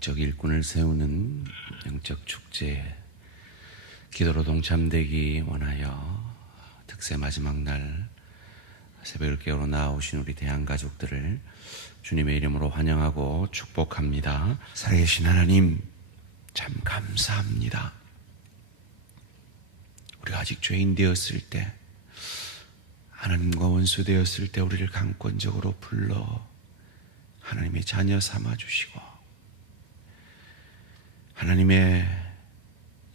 영적 일꾼을 세우는 영적 축제에 기도로 동참되기 원하여 특세 마지막 날 새벽을 깨우러 나오신 우리 대한가족들을 주님의 이름으로 환영하고 축복합니다. 살아계신 하나님, 참 감사합니다. 우리가 아직 죄인 되었을 때, 하나님과 원수 되었을 때 우리를 강권적으로 불러 하나님의 자녀 삼아주시고, 하나님의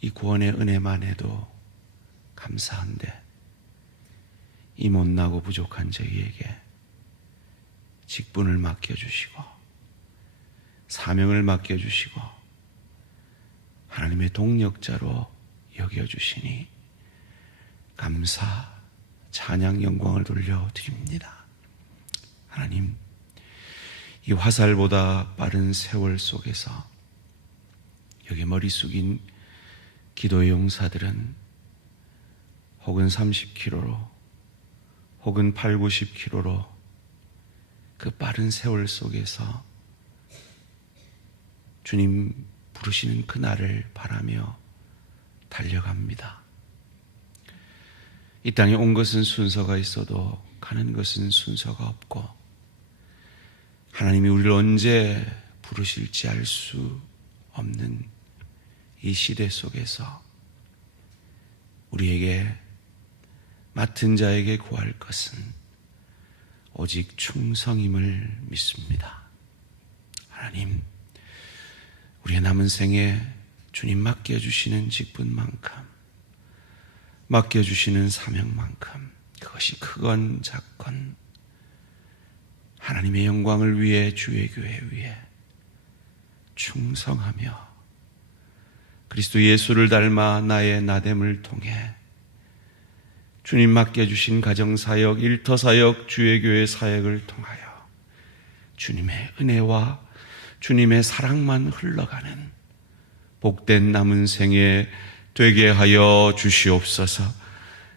이 구원의 은혜만 해도 감사한데, 이 못나고 부족한 저희에게 직분을 맡겨주시고 사명을 맡겨주시고 하나님의 동력자로 여겨주시니 감사, 찬양, 영광을 돌려드립니다. 하나님, 이 화살보다 빠른 세월 속에서 여기 머리 숙인 기도의 용사들은 혹은 30km로 혹은 8, 90km로 그 빠른 세월 속에서 주님 부르시는 그날을 바라며 달려갑니다. 이 땅에 온 것은 순서가 있어도 가는 것은 순서가 없고, 하나님이 우리를 언제 부르실지 알 수 없는 이 시대 속에서 우리에게 맡은 자에게 구할 것은 오직 충성임을 믿습니다. 하나님, 우리의 남은 생에 주님 맡겨주시는 직분만큼, 맡겨주시는 사명만큼, 그것이 크건 작건 하나님의 영광을 위해, 주의 교회 위해 충성하며 그리스도 예수를 닮아 나의 나됨을 통해 주님 맡겨주신 가정사역, 일터사역, 주의 교회 사역을 통하여 주님의 은혜와 주님의 사랑만 흘러가는 복된 남은 생에 되게 하여 주시옵소서.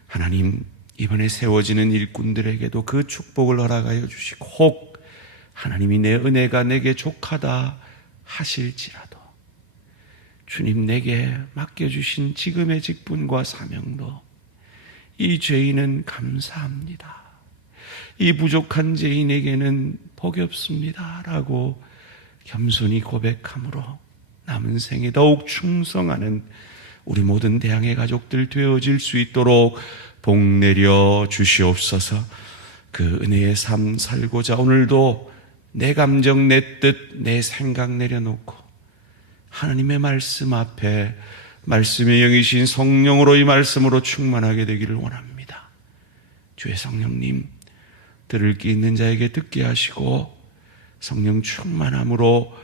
하나님, 이번에 세워지는 일꾼들에게도 그 축복을 허락하여 주시고, 혹 하나님이 내 은혜가 내게 족하다 하실지라도 주님 내게 맡겨주신 지금의 직분과 사명도 이 죄인은 감사합니다, 이 부족한 죄인에게는 복이 없습니다 라고 겸손히 고백함으로 남은 생에 더욱 충성하는 우리 모든 대항해 가족들 되어질 수 있도록 복 내려 주시옵소서. 그 은혜의 삶 살고자 오늘도 내 감정, 내 뜻, 내 생각 내려놓고 하나님의 말씀 앞에 말씀의 영이신 성령으로 이 말씀으로 충만하게 되기를 원합니다. 주의 성령님, 들을 귀 있는 자에게 듣게 하시고 성령 충만함으로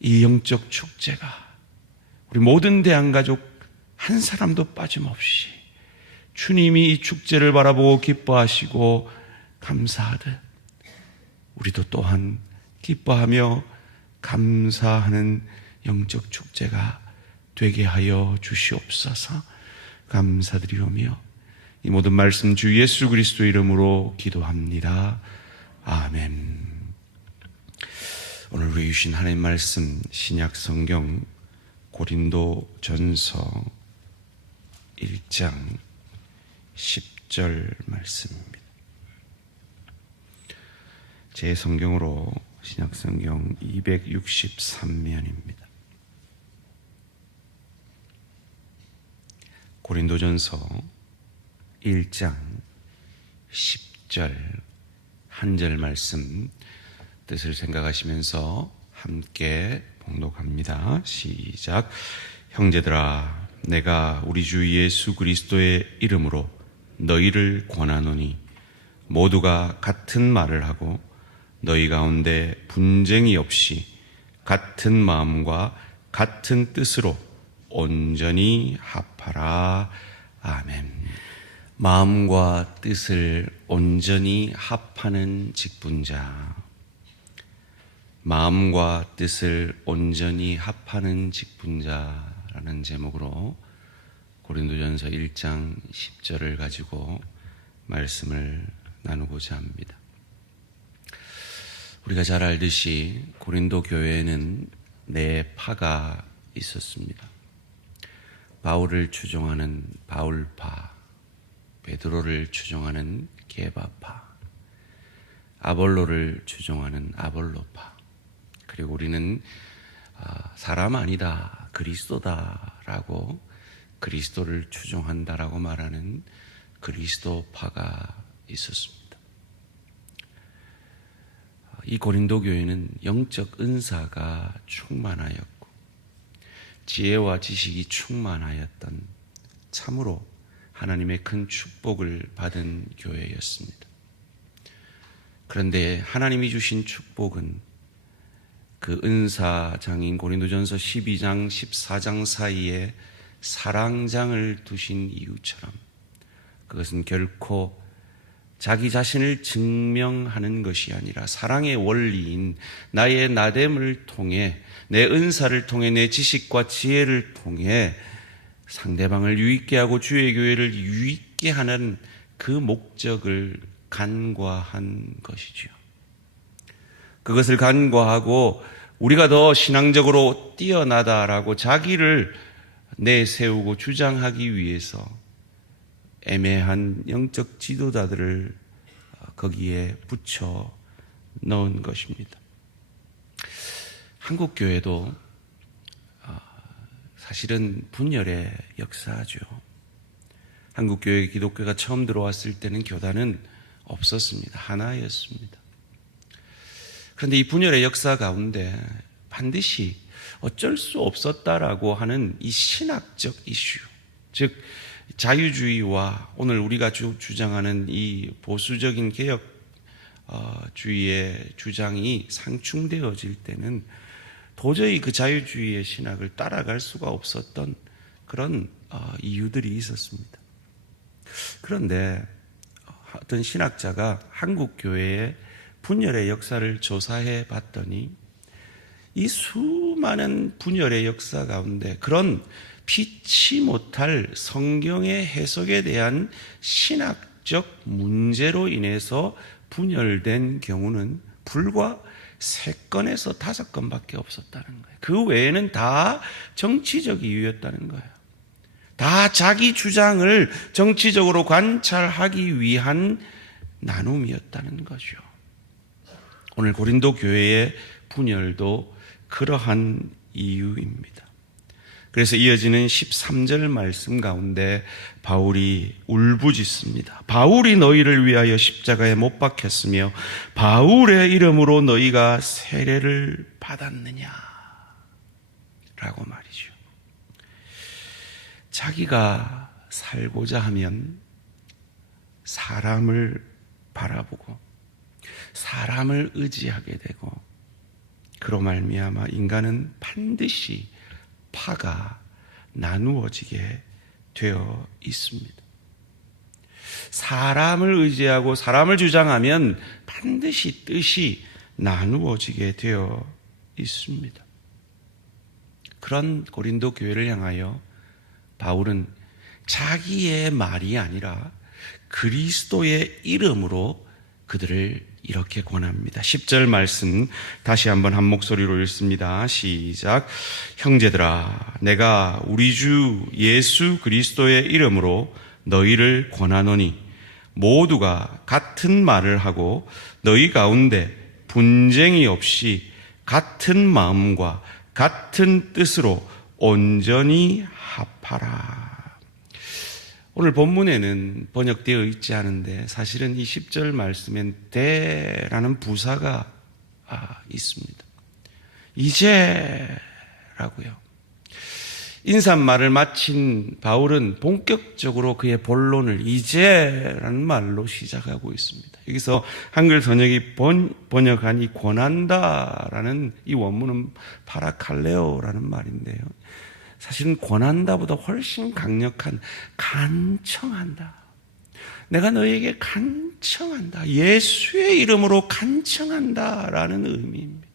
이 영적 축제가 우리 모든 대한가족 한 사람도 빠짐없이 주님이 이 축제를 바라보고 기뻐하시고 감사하듯 우리도 또한 기뻐하며 감사하는 영적 축제가 되게 하여 주시옵소서. 감사드리오며 이 모든 말씀 주 예수 그리스도 이름으로 기도합니다. 아멘. 오늘 우리 주신 하나님 말씀, 신약 성경 고린도 전서 1장 10절 말씀입니다. 제 성경으로 신약 성경 263면입니다. 고린도전서 1장 10절 한 절 말씀 뜻을 생각하시면서 함께 봉독합니다. 시작. 형제들아, 내가 우리 주 예수 그리스도의 이름으로 너희를 권하노니 모두가 같은 말을 하고 너희 가운데 분쟁이 없이 같은 마음과 같은 뜻으로 온전히 합하라. 아멘. 마음과 뜻을 온전히 합하는 직분자, 마음과 뜻을 온전히 합하는 직분자라는 제목으로 고린도전서 1장 10절을 가지고 말씀을 나누고자 합니다. 우리가 잘 알듯이 고린도 교회에는 네 파가 있었습니다. 바울을 추종하는 바울파, 베드로를 추종하는 게바파, 아볼로를 추종하는 아볼로파, 그리고 우리는 사람 아니다, 그리스도다라고 그리스도를 추종한다라고 말하는 그리스도파가 있었습니다. 이 고린도 교회는 영적 은사가 충만하였고 지혜와 지식이 충만하였던 참으로 하나님의 큰 축복을 받은 교회였습니다. 그런데 하나님이 주신 축복은 그 은사장인 고린도전서 12장 14장 사이에 사랑장을 두신 이유처럼 그것은 결코 자기 자신을 증명하는 것이 아니라 사랑의 원리인 나의 나됨을 통해 내 은사를 통해 내 지식과 지혜를 통해 상대방을 유익게 하고 주의 교회를 유익게 하는 그 목적을 간과한 것이지요. 그것을 간과하고 우리가 더 신앙적으로 뛰어나다라고 자기를 내세우고 주장하기 위해서 애매한 영적 지도자들을 거기에 붙여 넣은 것입니다. 한국 교회도 사실은 분열의 역사죠. 한국 교회 기독교가 처음 들어왔을 때는 교단은 없었습니다. 하나였습니다. 그런데 이 분열의 역사 가운데 반드시 어쩔 수 없었다라고 하는 이 신학적 이슈, 즉 자유주의와 오늘 우리가 주장하는 이 보수적인 개혁주의의 주장이 상충되어질 때는 도저히 그 자유주의의 신학을 따라갈 수가 없었던 그런 이유들이 있었습니다. 그런데 어떤 신학자가 한국 교회의 분열의 역사를 조사해 봤더니 이 수많은 분열의 역사 가운데 그런 피치 못할 성경의 해석에 대한 신학적 문제로 인해서 분열된 경우는 불과 3건에서 5건밖에 없었다는 거예요. 그 외에는 다 정치적 이유였다는 거예요. 다 자기 주장을 정치적으로 관찰하기 위한 나눔이었다는 거죠. 오늘 고린도 교회의 분열도 그러한 이유입니다. 그래서 이어지는 13절 말씀 가운데 바울이 울부짖습니다. 바울이 너희를 위하여 십자가에 못 박혔으며 바울의 이름으로 너희가 세례를 받았느냐 라고 말이죠. 자기가 살고자 하면 사람을 바라보고 사람을 의지하게 되고 그로 말미암아 인간은 반드시 파가 나누어지게 되어 있습니다. 사람을 의지하고 사람을 주장하면 반드시 뜻이 나누어지게 되어 있습니다. 그런 고린도 교회를 향하여 바울은 자기의 말이 아니라 그리스도의 이름으로 그들을 이렇게 권합니다. 10절 말씀 다시 한번 한 목소리로 읽습니다. 시작. 형제들아, 내가 우리 주 예수 그리스도의 이름으로 너희를 권하노니 모두가 같은 말을 하고 너희 가운데 분쟁이 없이 같은 마음과 같은 뜻으로 온전히 합하라. 오늘 본문에는 번역되어 있지 않은데 사실은 이 10절 말씀엔 대라는 부사가 있습니다. 이제라고요. 인사말을 마친 바울은 본격적으로 그의 본론을 이제라는 말로 시작하고 있습니다. 여기서 한글 번역이 번역한 이 권한다라는 이 원문은 파라칼레오라는 말인데요. 사실은 권한다보다 훨씬 강력한 간청한다. 내가 너에게 간청한다. 예수의 이름으로 간청한다라는 의미입니다.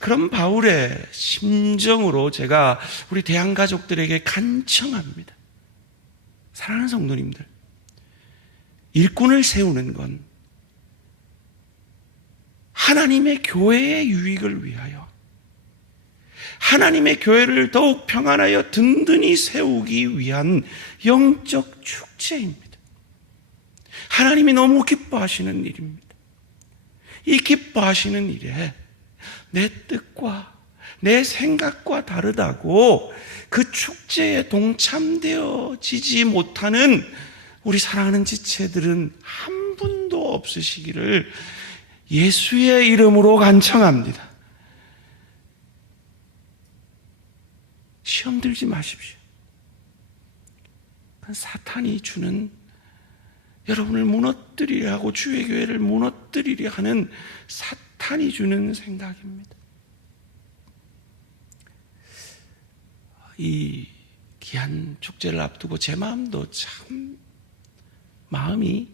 그런 바울의 심정으로 제가 우리 대한가족들에게 간청합니다. 사랑하는 성도님들, 일꾼을 세우는 건 하나님의 교회의 유익을 위하여 하나님의 교회를 더욱 평안하여 든든히 세우기 위한 영적 축제입니다. 하나님이 너무 기뻐하시는 일입니다. 이 기뻐하시는 일에 내 뜻과 내 생각과 다르다고 그 축제에 동참되어지지 못하는 우리 사랑하는 지체들은 한 분도 없으시기를 예수의 이름으로 간청합니다. 시험 들지 마십시오. 사탄이 주는, 여러분을 무너뜨리려 하고 주의 교회를 무너뜨리려 하는 사탄이 주는 생각입니다. 이 귀한 축제를 앞두고 제 마음도 참 마음이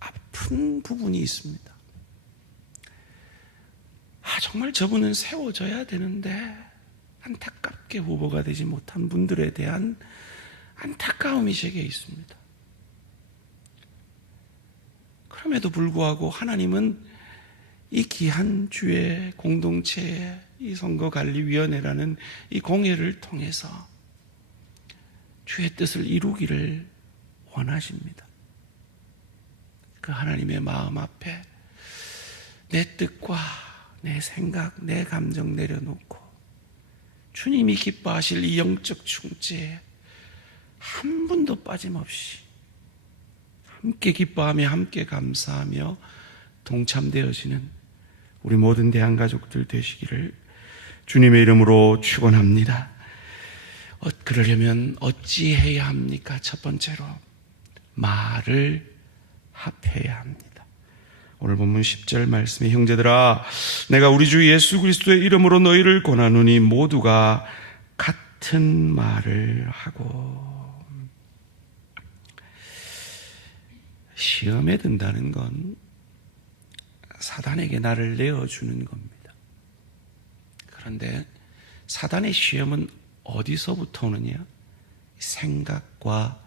아픈 부분이 있습니다. 정말 저분은 세워져야 되는데 안타깝게 후보가 되지 못한 분들에 대한 안타까움이 제게 있습니다. 그럼에도 불구하고 하나님은 이 귀한 주의 공동체의 이 선거관리위원회라는 이 공회를 통해서 주의 뜻을 이루기를 원하십니다. 그 하나님의 마음 앞에 내 뜻과 내 생각, 내 감정 내려놓고 주님이 기뻐하실 이 영적 축제에 한 분도 빠짐없이 함께 기뻐하며 함께 감사하며 동참되어지는 우리 모든 대한가족들 되시기를 주님의 이름으로 축원합니다. 그러려면 어찌해야 합니까? 첫 번째로 말을 합해야 합니다. 오늘 본문 10절 말씀에 형제들아 내가 우리 주 예수 그리스도의 이름으로 너희를 권하노니 모두가 같은 말을 하고. 시험에 든다는 건 사단에게 나를 내어주는 겁니다. 그런데 사단의 시험은 어디서부터 오느냐? 생각과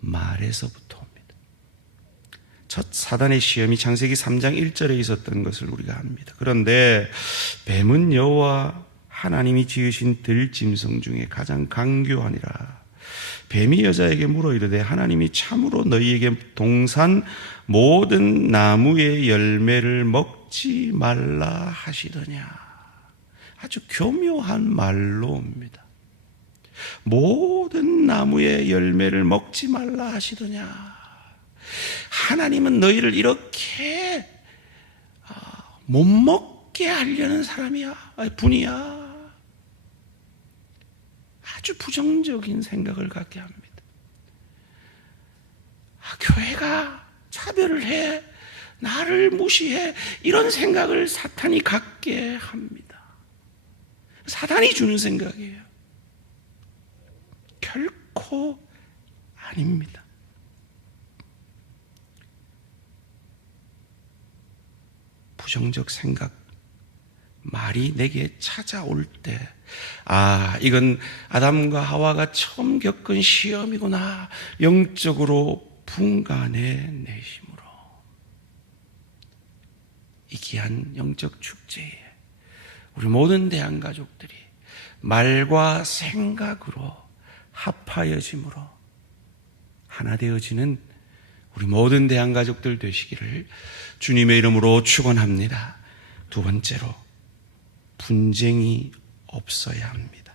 말에서부터 옵니다. 첫 사단의 시험이 창세기 3장 1절에 있었던 것을 우리가 압니다. 그런데 뱀은 여호와 하나님이 지으신 들짐승 중에 가장 강교하니라. 뱀이 여자에게 물어 이르되 하나님이 참으로 너희에게 동산 모든 나무의 열매를 먹지 말라 하시더냐. 아주 교묘한 말로 옵니다. 모든 나무의 열매를 먹지 말라 하시더냐. 하나님은 너희를 이렇게 못 먹게 하려는 분이야. 아주 부정적인 생각을 갖게 합니다. 교회가 차별을 해, 나를 무시해, 이런 생각을 사탄이 갖게 합니다. 사탄이 주는 생각이에요. 결코 아닙니다. 부정적 생각, 말이 내게 찾아올 때, 이건 아담과 하와가 처음 겪은 시험이구나. 영적으로 분간해 내심으로 이 귀한 영적 축제에 우리 모든 대한가족들이 말과 생각으로 합하여짐으로 하나 되어지는 우리 모든 대한가족들 되시기를 주님의 이름으로 축원합니다. 두 번째로 분쟁이 없어야 합니다.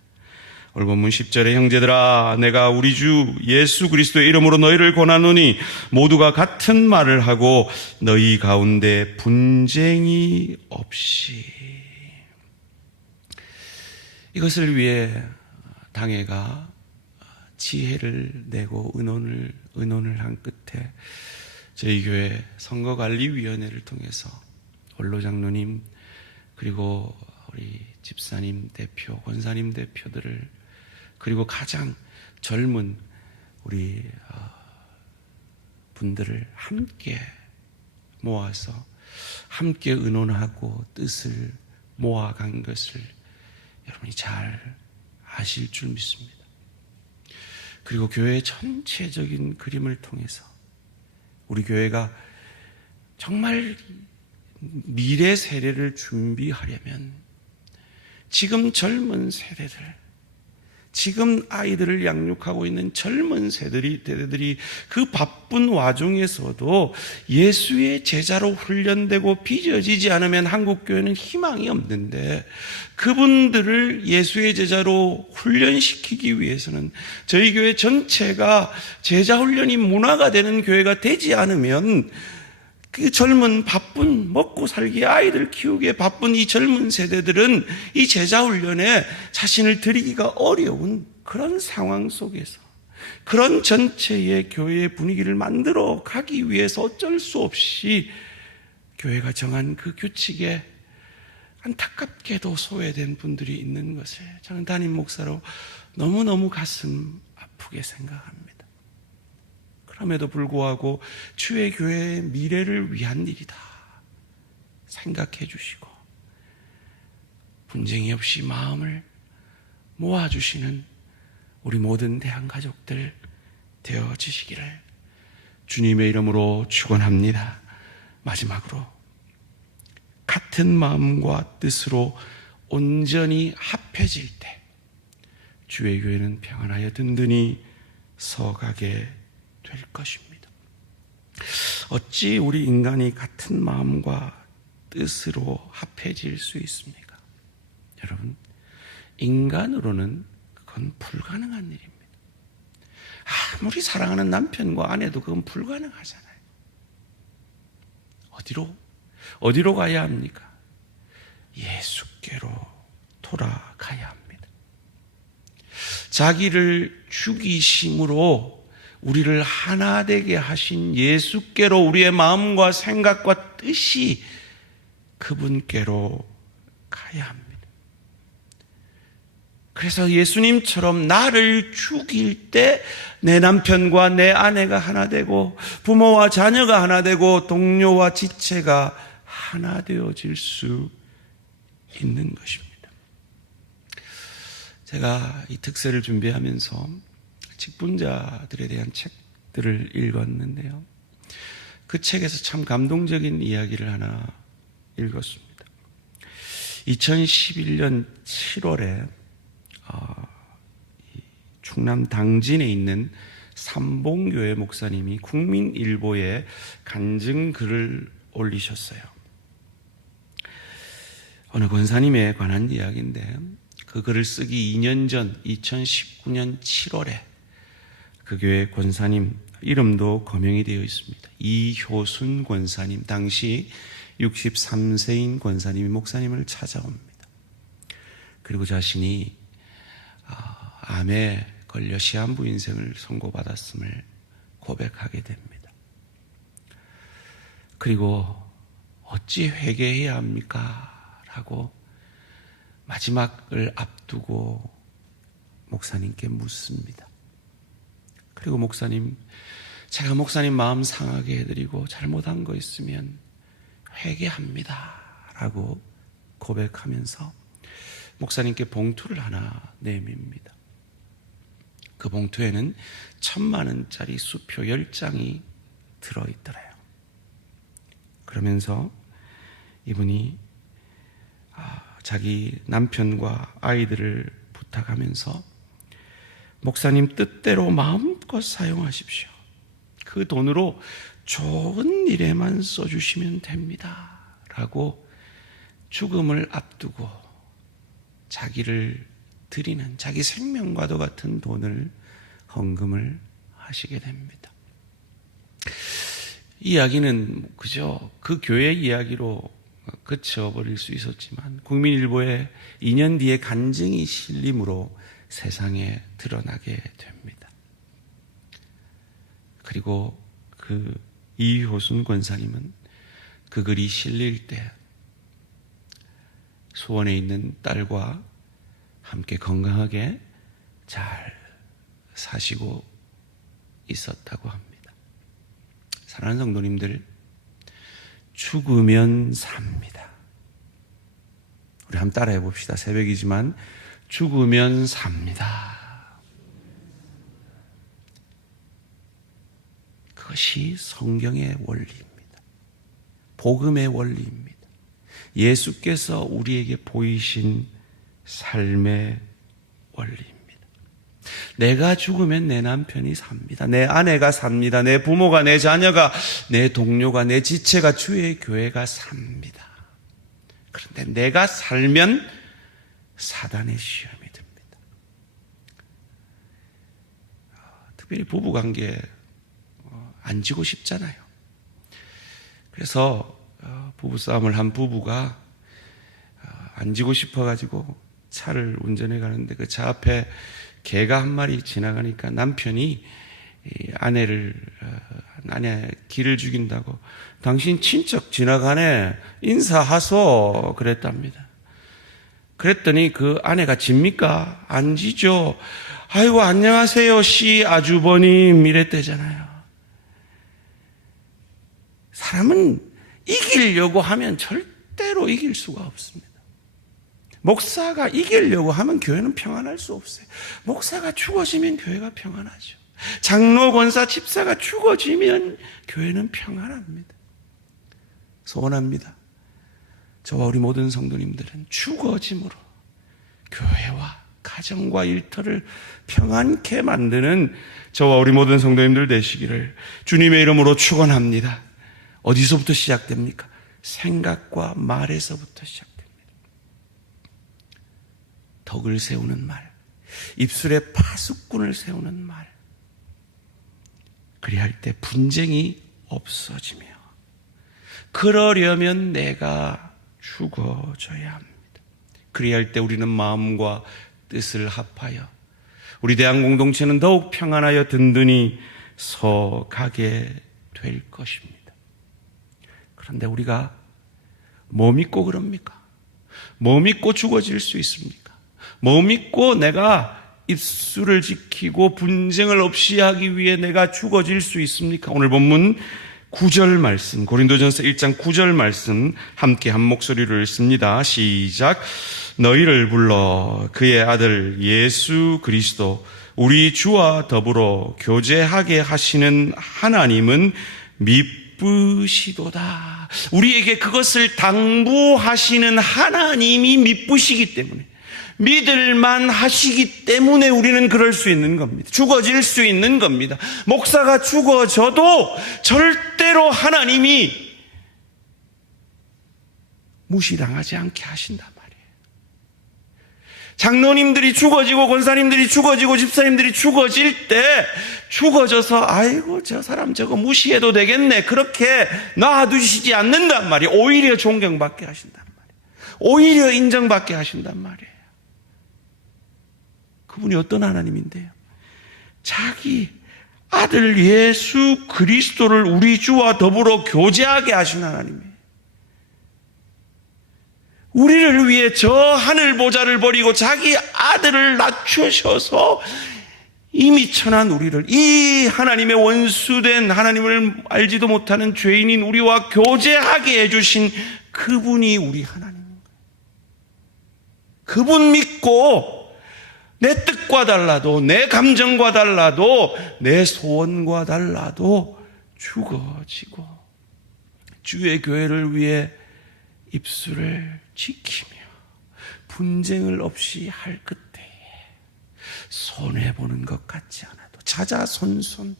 오늘 본문 10절에 형제들아 내가 우리 주 예수 그리스도의 이름으로 너희를 권하노니 모두가 같은 말을 하고 너희 가운데 분쟁이 없이. 이것을 위해 당회가 지혜를 내고 의논을 한 끝에 저희 교회 선거관리위원회를 통해서 원로 장로님 그리고 우리 집사님 대표, 권사님 대표들을 그리고 가장 젊은 우리 분들을 함께 모아서 함께 의논하고 뜻을 모아간 것을 여러분이 잘 아실 줄 믿습니다. 그리고 교회의 전체적인 그림을 통해서 우리 교회가 정말 미래 세례를 준비하려면 지금 젊은 세대들, 지금 아이들을 양육하고 있는 젊은 세대들이 그 바쁜 와중에서도 예수의 제자로 훈련되고 빚어지지 않으면 한국교회는 희망이 없는데, 그분들을 예수의 제자로 훈련시키기 위해서는 저희 교회 전체가 제자 훈련이 문화가 되는 교회가 되지 않으면, 그 젊은 바쁜 먹고 살기에 아이들 키우기에 바쁜 이 젊은 세대들은 이 제자 훈련에 자신을 들이기가 어려운 그런 상황 속에서, 그런 전체의 교회의 분위기를 만들어 가기 위해서 어쩔 수 없이 교회가 정한 그 규칙에 안타깝게도 소외된 분들이 있는 것을 저는 담임 목사로 너무너무 가슴 아프게 생각합니다. 그럼에도 불구하고 주의 교회의 미래를 위한 일이다 생각해 주시고 분쟁이 없이 마음을 모아주시는 우리 모든 대한 가족들 되어지시기를 주님의 이름으로 축원합니다. 마지막으로 같은 마음과 뜻으로 온전히 합해질 때 주의 교회는 평안하여 든든히 서가게 될 것입니다. 어찌 우리 인간이 같은 마음과 뜻으로 합해질 수 있습니까? 여러분, 인간으로는 그건 불가능한 일입니다. 아무리 사랑하는 남편과 아내도 그건 불가능하잖아요. 어디로 가야 합니까? 예수께로 돌아가야 합니다. 자기를 죽이심으로 우리를 하나 되게 하신 예수께로, 우리의 마음과 생각과 뜻이 그분께로 가야 합니다. 그래서 예수님처럼 나를 죽일 때 내 남편과 내 아내가 하나 되고, 부모와 자녀가 하나 되고, 동료와 지체가 하나 되어질 수 있는 것입니다. 제가 이 특세를 준비하면서 직분자들에 대한 책들을 읽었는데요, 그 책에서 참 감동적인 이야기를 하나 읽었습니다. 2011년 7월에 충남 당진에 있는 삼봉교회 목사님이 국민일보에 간증 글을 올리셨어요. 어느 권사님에 관한 이야기인데, 그 글을 쓰기 2년 전 2019년 7월에 그 교회 권사님 이름도 거명이 되어 있습니다. 이효순 권사님, 당시 63세인 권사님이 목사님을 찾아옵니다. 그리고 자신이 암에 걸려 시한부 인생을 선고받았음을 고백하게 됩니다. 그리고 어찌 회개해야 합니까? 라고 마지막을 앞두고 목사님께 묻습니다. 그리고 목사님, 제가 목사님 마음 상하게 해드리고 잘못한 거 있으면 회개합니다 라고 고백하면서 목사님께 봉투를 하나 내밉니다. 그 봉투에는 1,000,000원짜리 수표 10장이 들어있더래요. 그러면서 이분이 자기 남편과 아이들을 부탁하면서 목사님 뜻대로 마음껏 사용하십시오. 그 돈으로 좋은 일에만 써주시면 됩니다 라고 죽음을 앞두고 자기를 드리는, 자기 생명과도 같은 돈을 헌금을 하시게 됩니다. 이 이야기는 그저 그 교회 이야기로 그쳐버릴 수 있었지만 국민일보에 2년 뒤에 간증이 실림으로 세상에 드러나게 됩니다. 그리고 그 이효순 권사님은 그 글이 실릴 때 수원에 있는 딸과 함께 건강하게 잘 사시고 있었다고 합니다. 사랑하는 성도님들, 죽으면 삽니다. 우리 한번 따라해 봅시다. 새벽이지만 죽으면 삽니다. 그것이 성경의 원리입니다. 복음의 원리입니다. 예수께서 우리에게 보이신 삶의 원리입니다. 내가 죽으면 내 남편이 삽니다. 내 아내가 삽니다. 내 부모가, 내 자녀가, 내 동료가, 내 지체가, 주의 교회가 삽니다. 그런데 내가 살면 사단의 시험이 듭니다. 특별히 부부관계 안 지고 싶잖아요. 그래서 부부싸움을 한 부부가 안 지고 싶어가지고 차를 운전해 가는데 그 차 앞에 개가 한 마리 지나가니까 남편이 아내 길을 죽인다고 당신 친척 지나가네 인사하소 그랬답니다. 그랬더니 그 아내가 집니까? 안 지죠. 아이고 안녕하세요 씨 아주버님 이랬대잖아요. 사람은 이기려고 하면 절대로 이길 수가 없습니다. 목사가 이기려고 하면 교회는 평안할 수 없어요. 목사가 죽어지면 교회가 평안하죠. 장로, 권사, 집사가 죽어지면 교회는 평안합니다. 소원합니다. 저와 우리 모든 성도님들은 죽어짐으로 교회와 가정과 일터를 평안케 만드는 저와 우리 모든 성도님들 되시기를 주님의 이름으로 축원합니다. 어디서부터 시작됩니까? 생각과 말에서부터 시작됩니다. 덕을 세우는 말, 입술에 파수꾼을 세우는 말, 그리할 때 분쟁이 없어지며 그러려면 내가 죽어져야 합니다. 그리할 때 우리는 마음과 뜻을 합하여 우리 대한 공동체는 더욱 평안하여 든든히 서가게 될 것입니다. 그런데 우리가 뭐 믿고 그럽니까? 뭐 믿고 죽어질 수 있습니까? 뭐 믿고 내가 입술을 지키고 분쟁을 없이 하기 위해 내가 죽어질 수 있습니까? 오늘 본문 9절 말씀, 고린도전서 1장 9절 말씀 함께 한 목소리로 읽습니다. 시작. 너희를 불러 그의 아들 예수 그리스도 우리 주와 더불어 교제하게 하시는 하나님은 미쁘시도다. 우리에게 그것을 당부하시는 하나님이 미쁘시기 때문에, 믿을만 하시기 때문에 우리는 그럴 수 있는 겁니다. 죽어질 수 있는 겁니다. 목사가 죽어져도 절대로 하나님이 무시당하지 않게 하신단 말이에요. 장로님들이 죽어지고 권사님들이 죽어지고 집사님들이 죽어질 때 죽어져서 아이고 저 사람 저거 무시해도 되겠네 그렇게 놔두시지 않는단 말이에요. 오히려 존경받게 하신단 말이에요. 오히려 인정받게 하신단 말이에요. 그분이 어떤 하나님인데요? 자기 아들 예수 그리스도를 우리 주와 더불어 교제하게 하신 하나님이에요. 우리를 위해 저 하늘 보좌를 버리고 자기 아들을 낮추셔서 이미 천한 우리를, 이 하나님의 원수된 하나님을 알지도 못하는 죄인인 우리와 교제하게 해주신 그분이 우리 하나님입니다. 그분 믿고 내 뜻과 달라도, 내 감정과 달라도, 내 소원과 달라도 죽어지고 주의 교회를 위해 입술을 지키며 분쟁을 없이 할 그때에 손해보는 것 같지 않아도 자자손손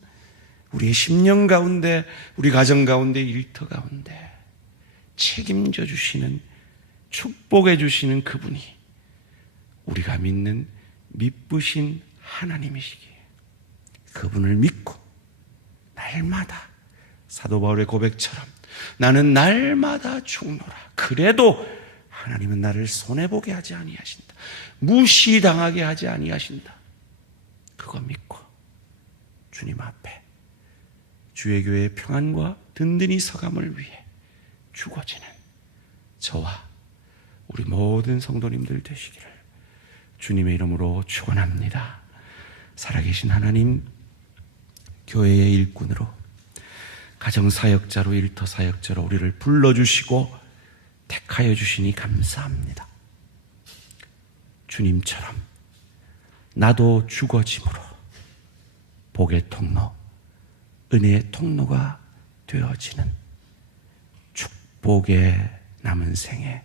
우리의 심령 가운데, 우리 가정 가운데, 일터 가운데 책임져 주시는, 축복해 주시는 그분이 우리가 믿는 미쁘신 하나님이시기에 그분을 믿고 날마다 사도 바울의 고백처럼 나는 날마다 죽노라. 그래도 하나님은 나를 손해보게 하지 아니하신다. 무시당하게 하지 아니하신다. 그거 믿고 주님 앞에 주의 교회의 평안과 든든히 서감을 위해 죽어지는 저와 우리 모든 성도님들 되시기를 주님의 이름으로 축원합니다. 살아계신 하나님, 교회의 일꾼으로, 가정사역자로, 일터사역자로 우리를 불러주시고 택하여 주시니 감사합니다. 주님처럼 나도 죽어짐으로 복의 통로, 은혜의 통로가 되어지는 축복의 남은 생에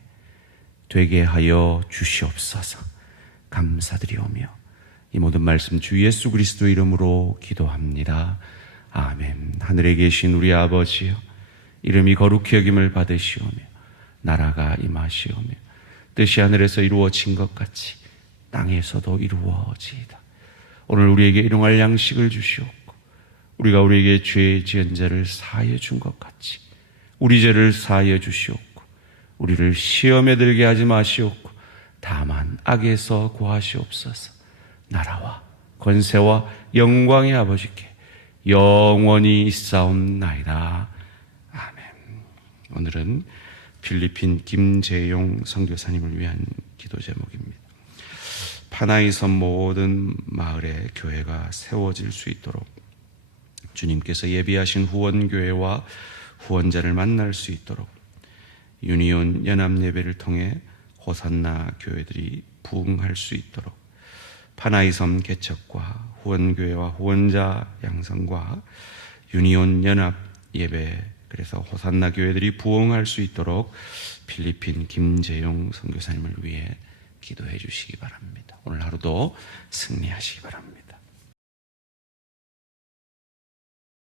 되게 하여 주시옵소서. 감사드리오며 이 모든 말씀 주 예수 그리스도 이름으로 기도합니다. 아멘. 하늘에 계신 우리 아버지여, 이름이 거룩히 여김을 받으시오며 나라가 임하시오며 뜻이 하늘에서 이루어진 것 같이 땅에서도 이루어지이다. 오늘 우리에게 일용할 양식을 주시옵고 우리가 우리에게 죄 지은 자를 사하여 준 것 같이 우리 죄를 사하여 주시옵고 우리를 시험에 들게 하지 마시옵고 다만 악에서 구하시옵소서. 나라와 권세와 영광의 아버지께 영원히 있사옵나이다. 아멘. 오늘은 필리핀 김재용 선교사님을 위한 기도 제목입니다. 파나이섬 모든 마을에 교회가 세워질 수 있도록 주님께서 예비하신 후원교회와 후원자를 만날 수 있도록 유니온 연합예배를 통해 호산나 교회들이 부흥할 수 있도록 파나이섬 개척과 후원교회와 후원자 양성과 유니온 연합예배, 그래서 호산나 교회들이 부흥할 수 있도록 필리핀 김재용 선교사님을 위해 기도해 주시기 바랍니다. 오늘 하루도 승리하시기 바랍니다.